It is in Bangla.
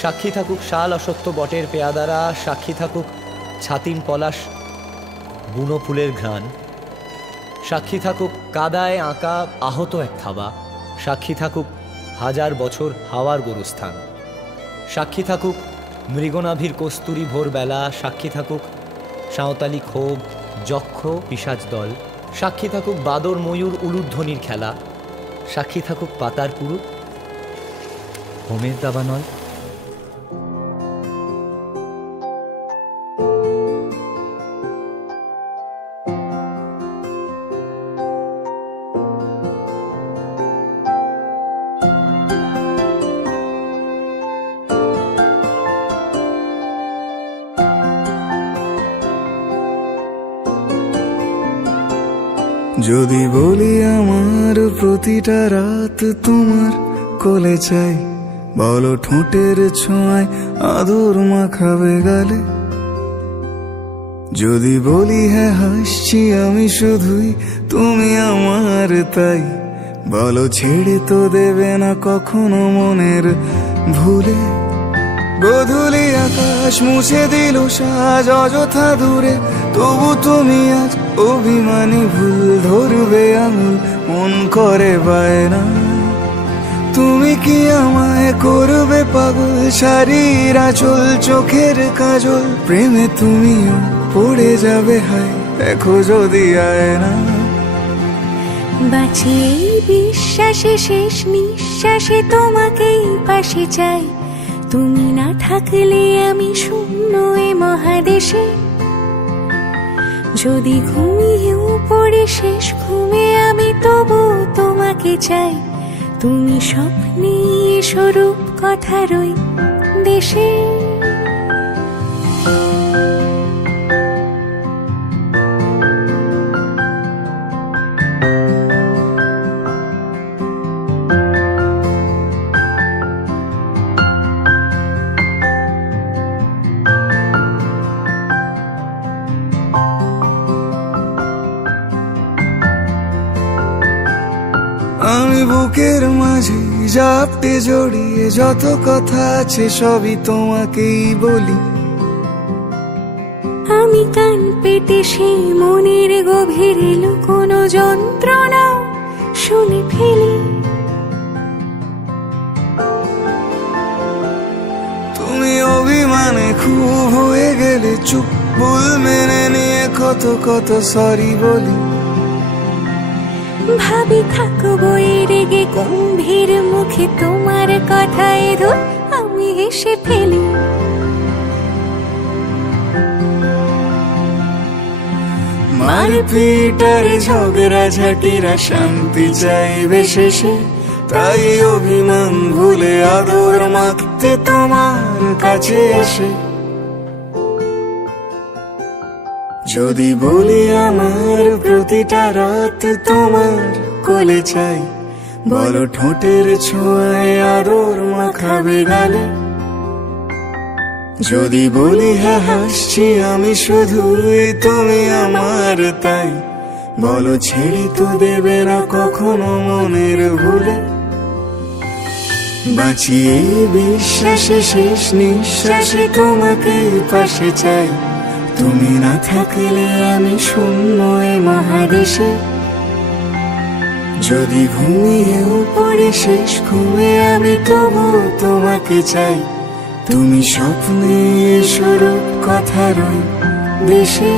সাক্ষী থাকুক শাল অসত্য বটের পেয়াদারা, সাক্ষী থাকুক ছাতিম পলাশ বুনো ফুলের ঘ্রাণ, সাক্ষী থাকুক কাদায় আঁকা আহত এক থাবা, সাক্ষী থাকুক হাজার বছর হাওয়ার গোরস্থান, সাক্ষী থাকুক মৃগনাভির কস্তুরী ভোরবেলা, সাক্ষী থাকুক সাঁওতালি ক্ষোভ যক্ষ পিশাচ দল, সাক্ষী থাকুক বাদর ময়ূর উলুধ্বনির খেলা, সাক্ষী থাকুক পাতার পুরুত হোমের দাবানল। যদি বলি আমার প্রতিটা রাত তোমার কোলে চাই, বলো ঠোঁটের ছোঁয়ায় আদর মাখাবে গালে। যদি বলি হ্যাঁ হাসছি আমি শুধুই, তুমি আমার তাই, বলো ছেড়ে তো দেবে না কখনো মনের ভুলে। গোধূলি আকাশ মুছে দিল সাজ অযথা দূরে, তবু তুমি আজ অভিমানী ভুল ধরবে আঙুল, মন করে বায়না। তুমি কি আমায় করবে পাগল, শাড়ির আঁচল চোখের কাজল, প্রেমে তুমিও পড়ে যাবে হায় দেখো যদি আয়না। বাঁচিয়ে বিশ্বাসে শেষ নিঃশ্বাসে তোমাকেই পাশে চাই, তুমি না থাকলে আমি শূন্য এ মহাদেশে। যদি ঘুমিয়েও পড়ে শেষ ঘুমে আমি তবু তোমাকে চাই, তুমি স্বপ্নে স্বরূপ কথার ওই দেশে। আমি বুকের মাঝে জাপটে জড়িয়ে যত কথা আছে সবই তোমাকেই বলি। আমি কান পেতে সেই মনের গভীরে লুকোনো যন্ত্রণা শুনে ফেলি। তুমি অভিমানে খুব হয়ে গেলে চুপ, ভুল মেনে নিয়ে কত কত সরি বলি। ভাবি থাকবো রেগে গম্ভীর মুখে তোমার কথায় ধর আমি হেসে ফেলি। মারপিট আর ঝগড়া ঝাঁটিরা শান্তি চাইবে শেষে, তাই অভিমান ভুলে আদর মাখতে তোমার কাছে এসে। যদি বলি আমার প্রতিটা রাত তোমার কোলে চাই, বলো ঠোঁটের ছোঁয়ায় আদর মাখাবে গালে। যদি বলি হ্যাঁ হাসছি আমি শুধুই, তুমি আমার তাই, বলো ছেড়ে তো দেবে না কখনো মনের ভুলে। বাঁচিয়ে বিশ্বাসে শেষ নিঃশ্বাসে তোমাকে পাশে চাই, তুমি না থাকলে আমি শূন্য এ মহাদেশে। যদি ঘুমিয়েও পড়ে শেষ ঘুমে আমি তবু তোমাকে চাই, তুমি স্বপ্নে স্বরূপ কথার ওই দেশে।